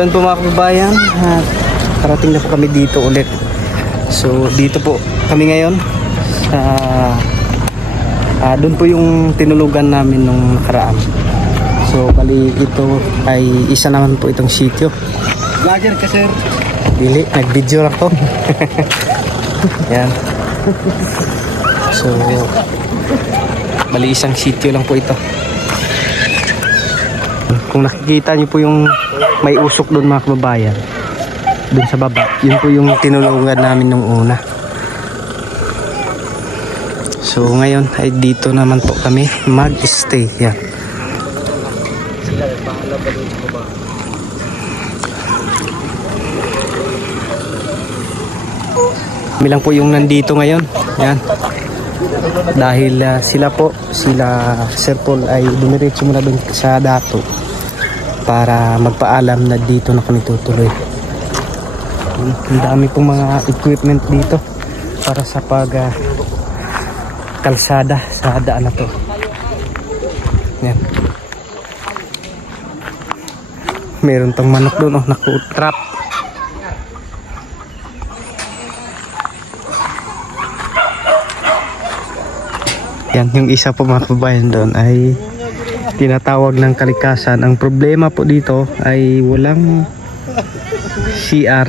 So yun po mga kababayan, parating na po kami dito ulit. So dito po kami ngayon sa doon po yung tinulugan namin nung nakaraan. So bali ito ay isa naman po itong sitio. Vlogger ka, sir. Dili, nag-video lang to. Yan. So bali isang sitio lang po ito. Kung nakikita niyo po yung may usok doon mga kababayan, doon sa baba, yun po yung tinulungan namin nung una. So ngayon ay dito naman po kami mag-stay. Yan. Kami lang po yung nandito ngayon. Yan. Dahil sila Sir Paul ay dumiretso muna doon sa dato para magpaalam na dito na kami tutuloy. Ang dami pong mga equipment dito para sa kalsada sa daan na to. Yan. Meron tong manok doon, naku-trap. Yan, yung isa po mga kababayan doon ay tinatawag ng kalikasan. Ang problema po dito ay walang CR.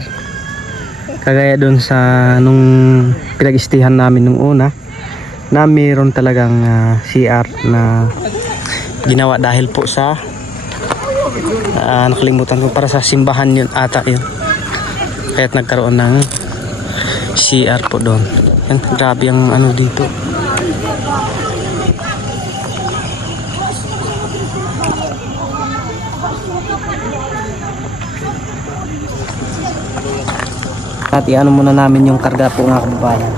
Kagaya doon sa nung pinag-istihan namin nung una, na mayroon talagang CR na ginawa dahil po sa nakalimutan ko, para sa simbahan yun ata yun. Kaya't nagkaroon ng CR po doon. Yan, grabe ang ano dito. At iano muna namin yung karga po mga kababayan.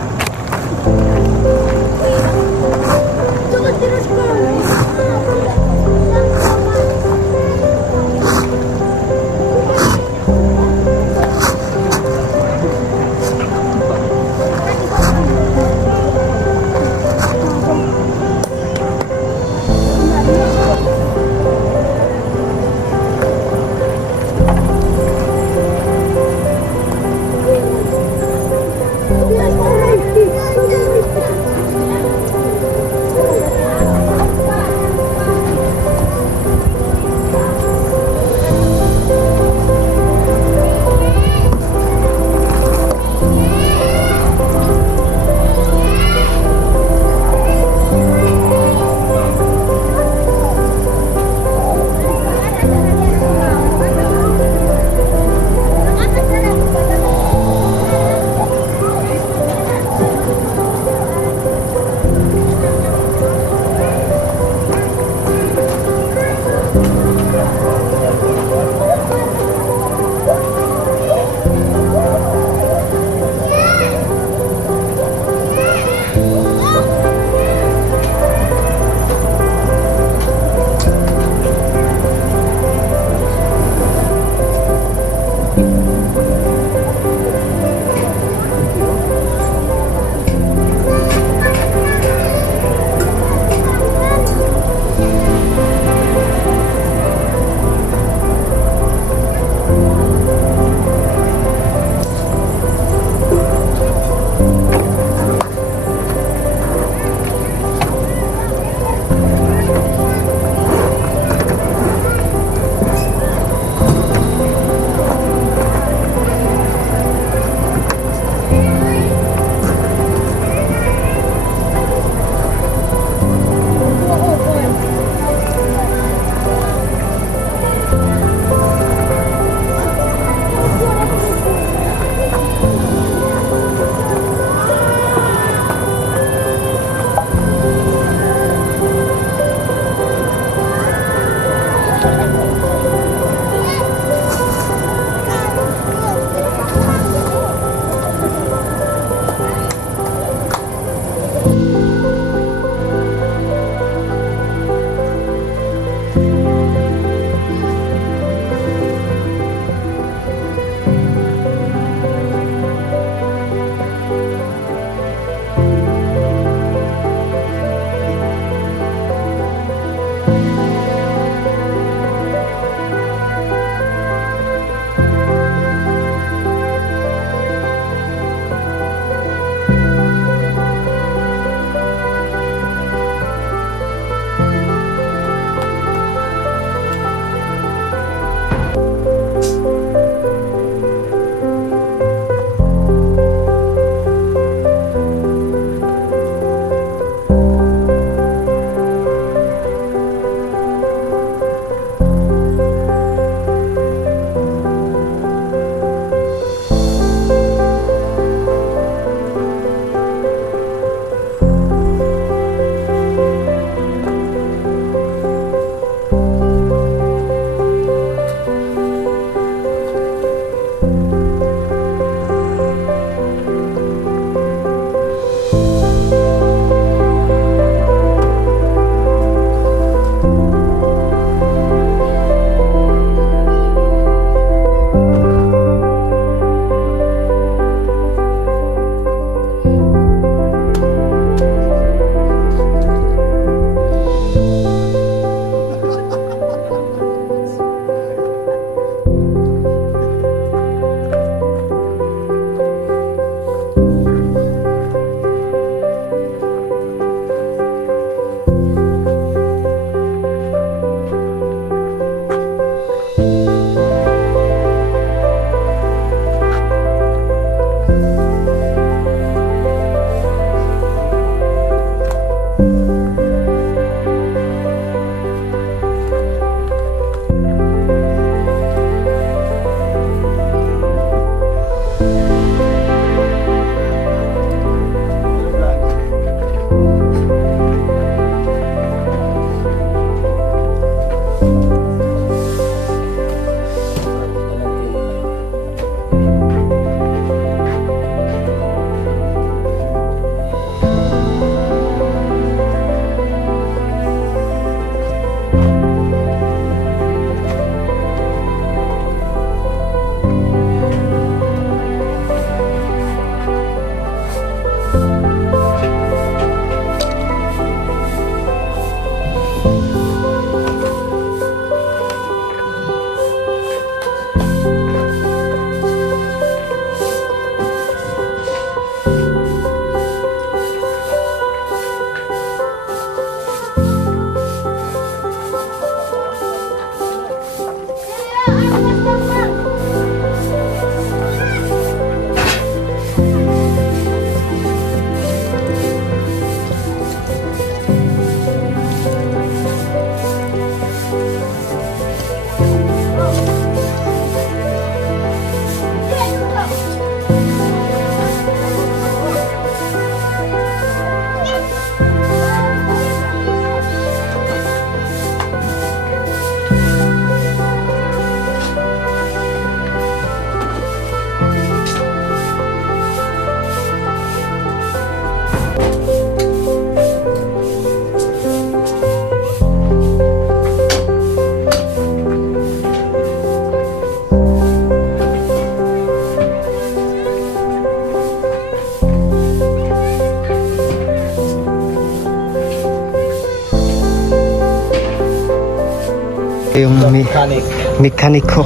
Mechanic. Mekaniko.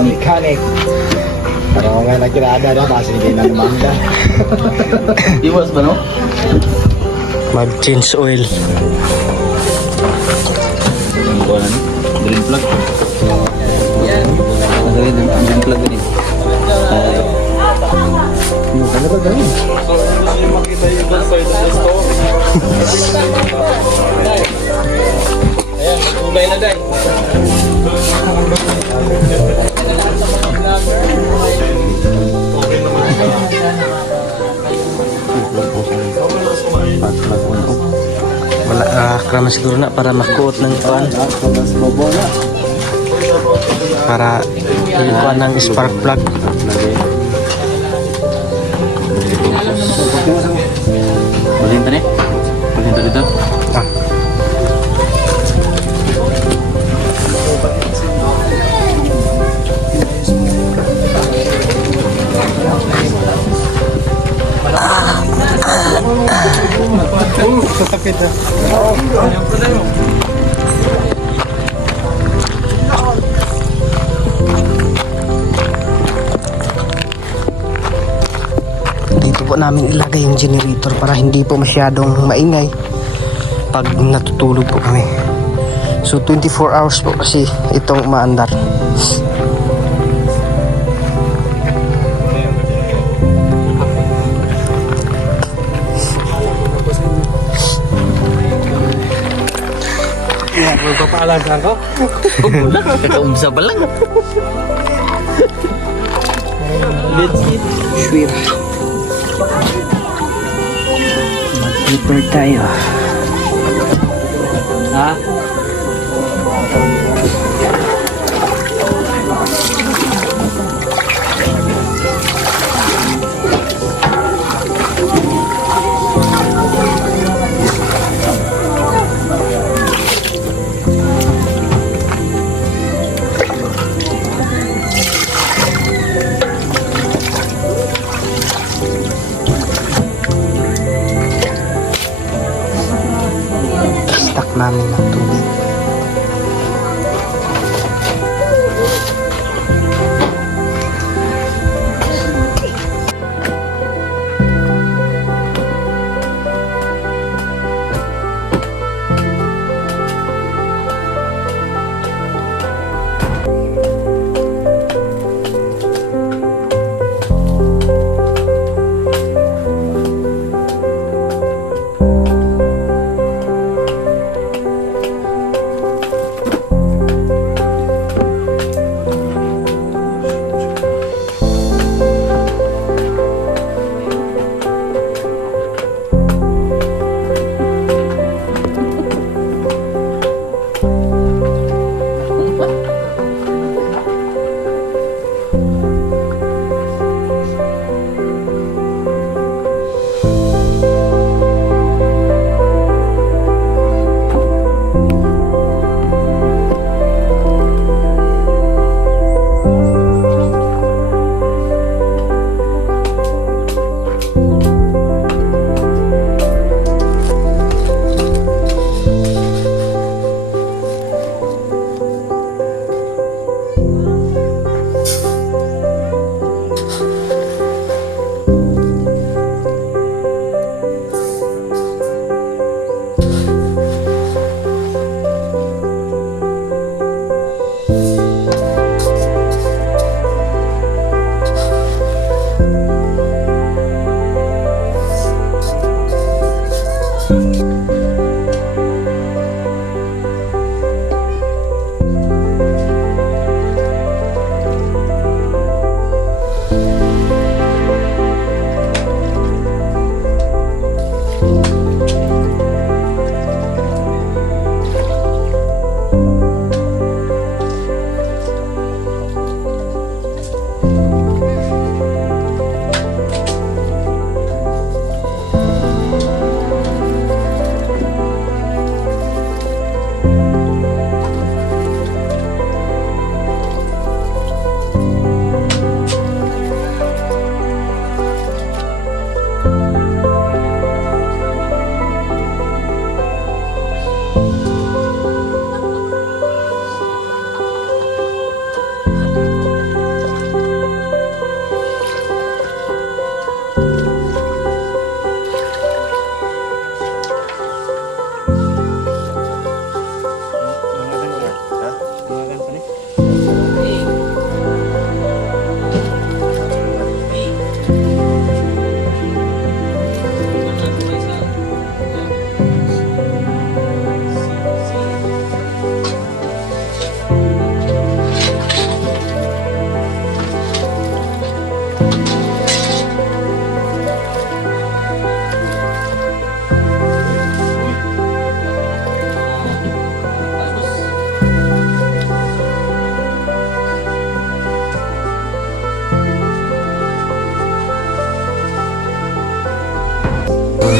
Mechanic. Pero nga nagkirada na, kasi hindi na lumanda. Iwas ba no? Mag-change oil. Ang kuha na ni? Green plug. Ang green plug din. Ano ba ganun? Gulay na day. Wala krama siguro na para makuot ng kuan. Para ikuan ng spark plug. Balinta ni? Balinta dito? Ah. Sasakit na. Dito po namin ilagay yung generator para hindi po masyadong maingay pag natutulog po kami. So 24 hours po kasi itong umaandar. Magpapaalasan ko? Wala, kakaumsa pa lang. Let's eat. Sweet. Mag-prepare tayo. Ha? Stock namin ng tubig.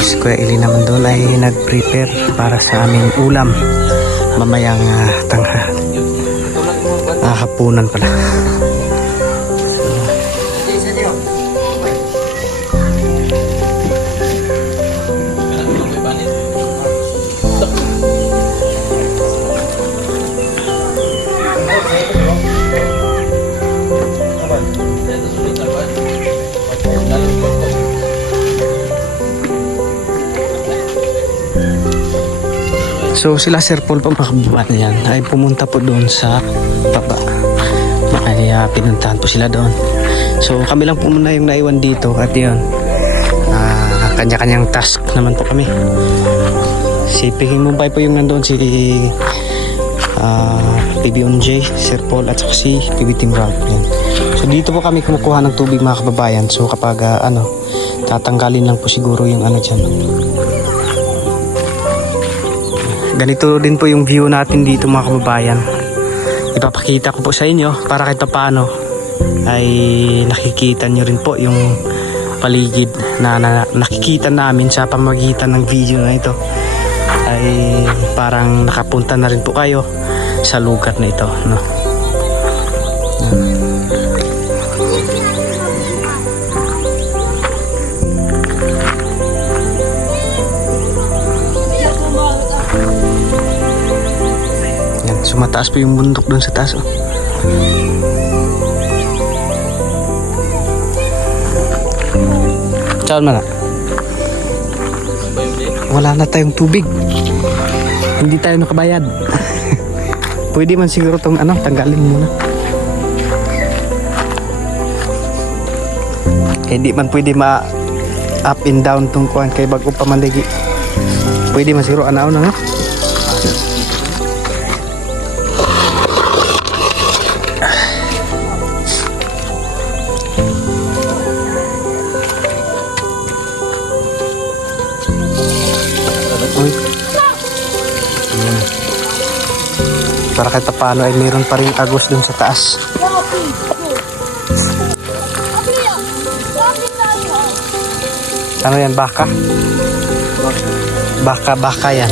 Si Kuya Eli naman doon ay nag-prepare para sa aming ulam mamayang hapunan pala. So sila Sir Paul pa mga kababayan ay pumunta po doon sa baba. Kaya pinuntahan po sila doon. So kami lang po muna yung naiwan dito at yun. Kanya-kanyang task naman po kami. Si Peking Mumbai po yung nandoon, si PB1J, Sir Paul at saka si PB Team Ralph. Yan. So dito po kami kumukuha ng tubig mga kababayan. So kapag tatanggalin lang po siguro yung dyan. Ganito din po yung view natin dito mga kababayan. Ipapakita ko po sa inyo para kahit paano ay nakikita nyo rin po yung paligid na nakikita namin sa pamagitan ng video na ito. Ay parang nakapunta na rin po kayo sa lugar na ito, no? So mataas po yung bundok dun sa taas. Saan man na? Wala na tayong tubig. Hindi tayo nakabayad. Pwede man siguro tong tanggalin muna. Hindi man pwede up and down tong kuhan kay bago pa mandigi. Pwede man siguro na nga. Para kahit paano ay mayroon pa rin agos dun sa taas. Ano yan, baka? Baka yan.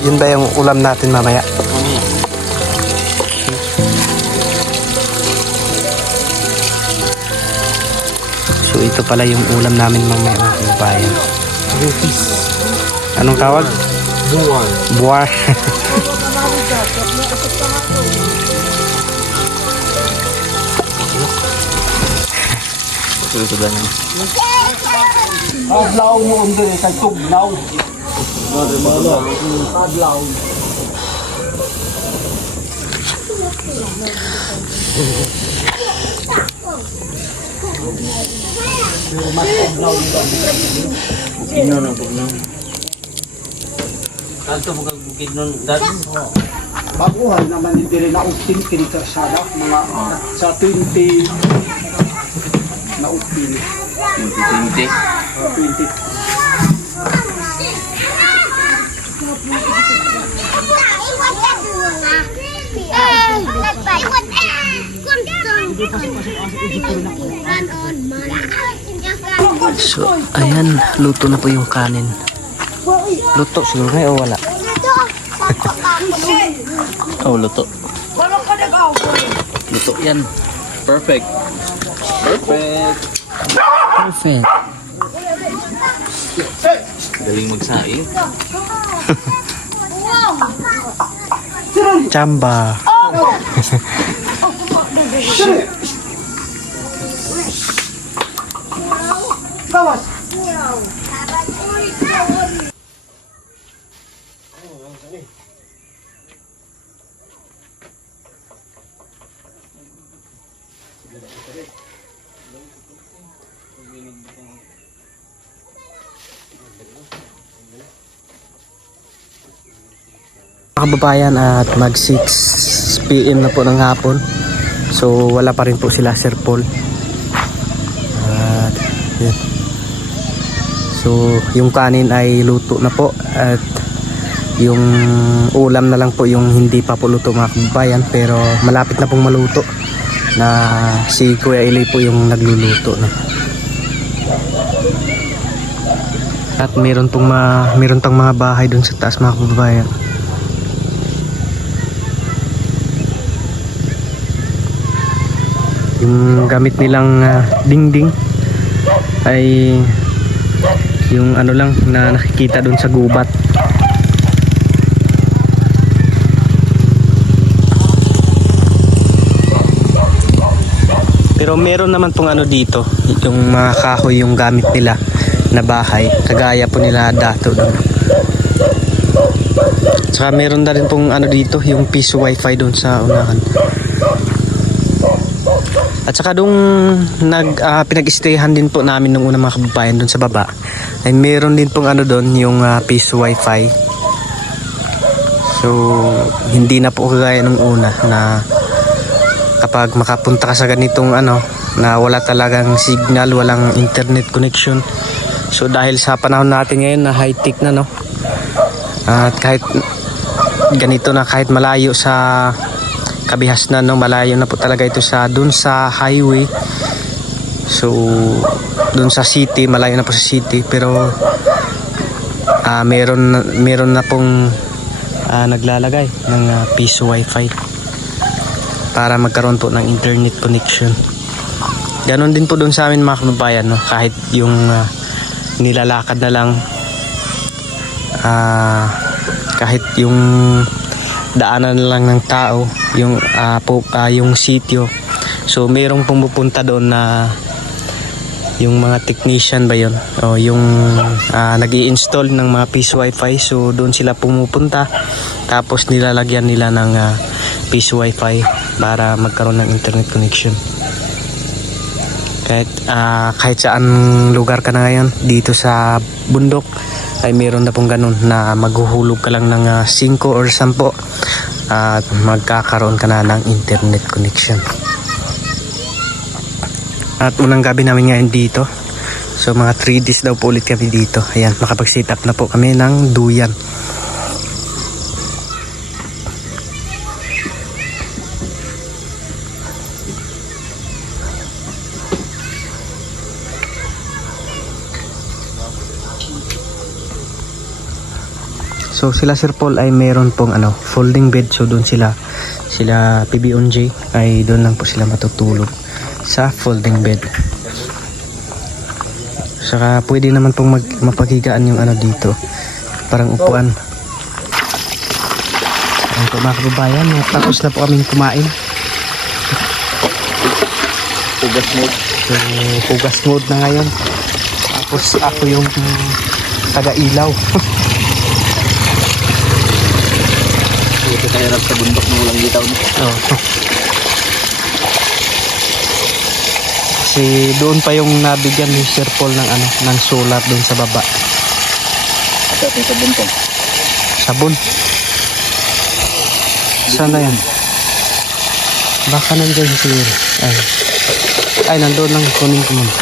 Yun ba yung ulam natin mamaya? So ito pala yung ulam namin mamaya mga kababayan. Rufis. Anong tawag? Buwan. Buwar. Sudah niya. Adlaw mo doon sa tugnaw. Adlaw. Bukid nun ang bugnaw. Kanto bukag bukid nun dati. Baguhan naman hindi rin naupin kinikarsada mga sa 20 naupin. 2020. 20. So ayan, luto na po yung kanin. Luto siguro ngayon o wala? Oh, luto. Luto yan. Perfect. Perfect. Perfect. Galing magsaing. Chamba. Kawas. kababayan at mag 6 PM na po ng hapon. So wala pa rin po sila Sir Paul. At yun. So yung kanin ay luto na po at yung ulam na lang po yung hindi pa po luto mga kababayan, pero malapit na pong maluto na si Kuya Eli po yung nagluluto no. At meron tong mga bahay dun sa taas mga kababayan. Yung gamit nilang dingding ay yung ano lang na nakikita dun sa gubat. Pero meron naman pong ano dito, yung mga kahoy yung gamit nila na bahay, kagaya po nila dato doon. Saka meron na rin pong ano dito, yung piso wifi doon sa unahan. At saka doon pinag-stayhan din po namin nung una mga kababayan doon sa baba, ay meron din pong ano doon, yung piso wifi. So hindi na po kagaya nung una na kapag makapunta ka sa ganitong ano na wala talagang signal, walang internet connection. So dahil sa panahon natin ngayon na high-tech na no, at kahit ganito na, kahit malayo sa Kabihasnan no, malayo na po talaga ito sa dun sa highway. So dun sa city, malayo na po sa city, pero meron na pong naglalagay ng piso wifi para magkaroon po ng internet connection. Ganon din po doon sa amin mga kababayan no? Kahit yung nilalakad na lang, kahit yung daanan na lang ng tao, yung sitio, so mayroong pumupunta doon na yung mga technician ba yun, o yung nag-i-install ng mga piso wifi. So doon sila pumupunta, tapos nilalagyan nila ng piso wifi para magkaroon ng internet connection. Kahit saan lugar ka na ngayon dito sa bundok, ay meron na pong ganun na maghuhulog ka lang ng 5 or 10 at magkakaroon ka na ng internet connection. At unang gabi namin ngayon dito, so mga 3 days daw po ulit kami dito. Ayan, makapag-set up na po kami ng duyan. So sila Sir Paul ay meron pong folding bed, so doon sila PBONJ ay doon lang po sila matutulog sa folding bed. Saka pwede naman pong mapaghigaan yung dito, parang upuan. Ayun po mga kababayan, tapos na po kaming kumain. Pugas mode. So pugas mode na ngayon. Tapos ako yung taga-ilaw. Ito kahirap sa bundok na walang litaw. Oh. Kasi doon pa yung nabigyan ni Sir Paul ng solar doon sa baba. Ito sa bundok. Sabon. Saan na yan? Baka nandun si Sir. Ay, nandun lang, kunin ko muna.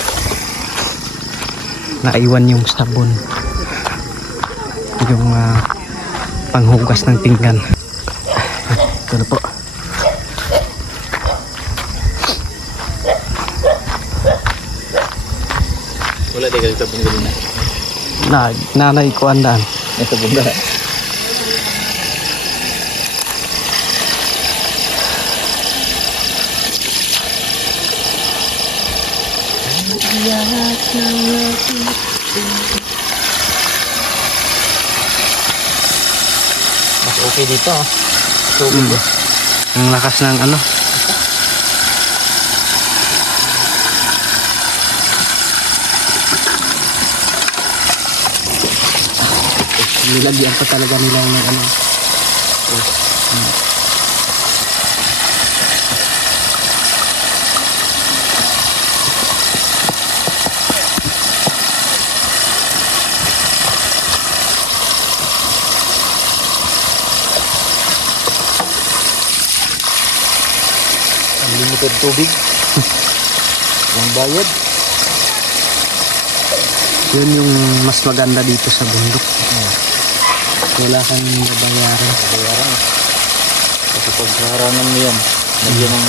Naiwan yung sabon. Yung panghugas ng pinggan. Ito na po. Wala di ka sa bundok na. Nanay ko andaan. Ito bundok. Mas okay dito. Ang lakas ng nilagyan pa talaga nila ng Unlimited tubig. Ang bayad. Yun yung mas maganda dito sa bundok. Wala kang babayaran. Bayaran. Kasi pag haranan mo yan, nagyan ng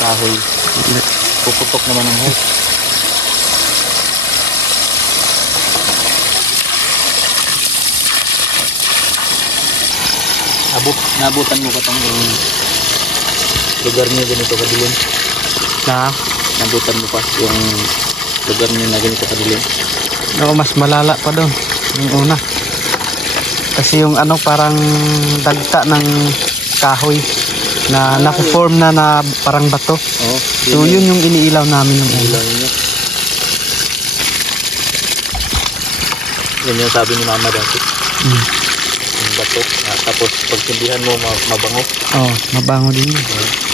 kahoy. Puputok naman ang hose. Nabutan mo pa tong lugar niyo ganito kadilim. Na, Nabutan mo pa yung lugar niyo na ganito kadilim. no, mas malala pa doon yung una. Kasi yung ano parang dagta ng kahoy na napo-form na parang bato. Oo. So yun yung iniilaw namin yung una. Ilaw niyo. Yan yung sabi ni mama dati. Mm. Yung bato. Tapos pag sindihan mo mabango. Oh, mabango din yun.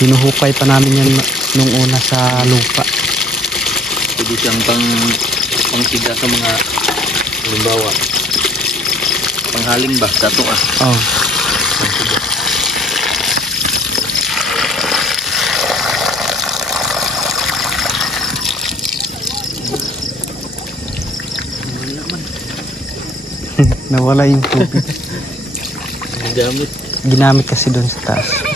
Hinuhukay pa namin yan nung una sa lupa. Pwede siyang pangsiga sa mga halimbawa panghaling ba sa tuwa. Oh. Pangsiga. Nawala yung tubig. Ang gamit. Ginamit kasi doon sa taas.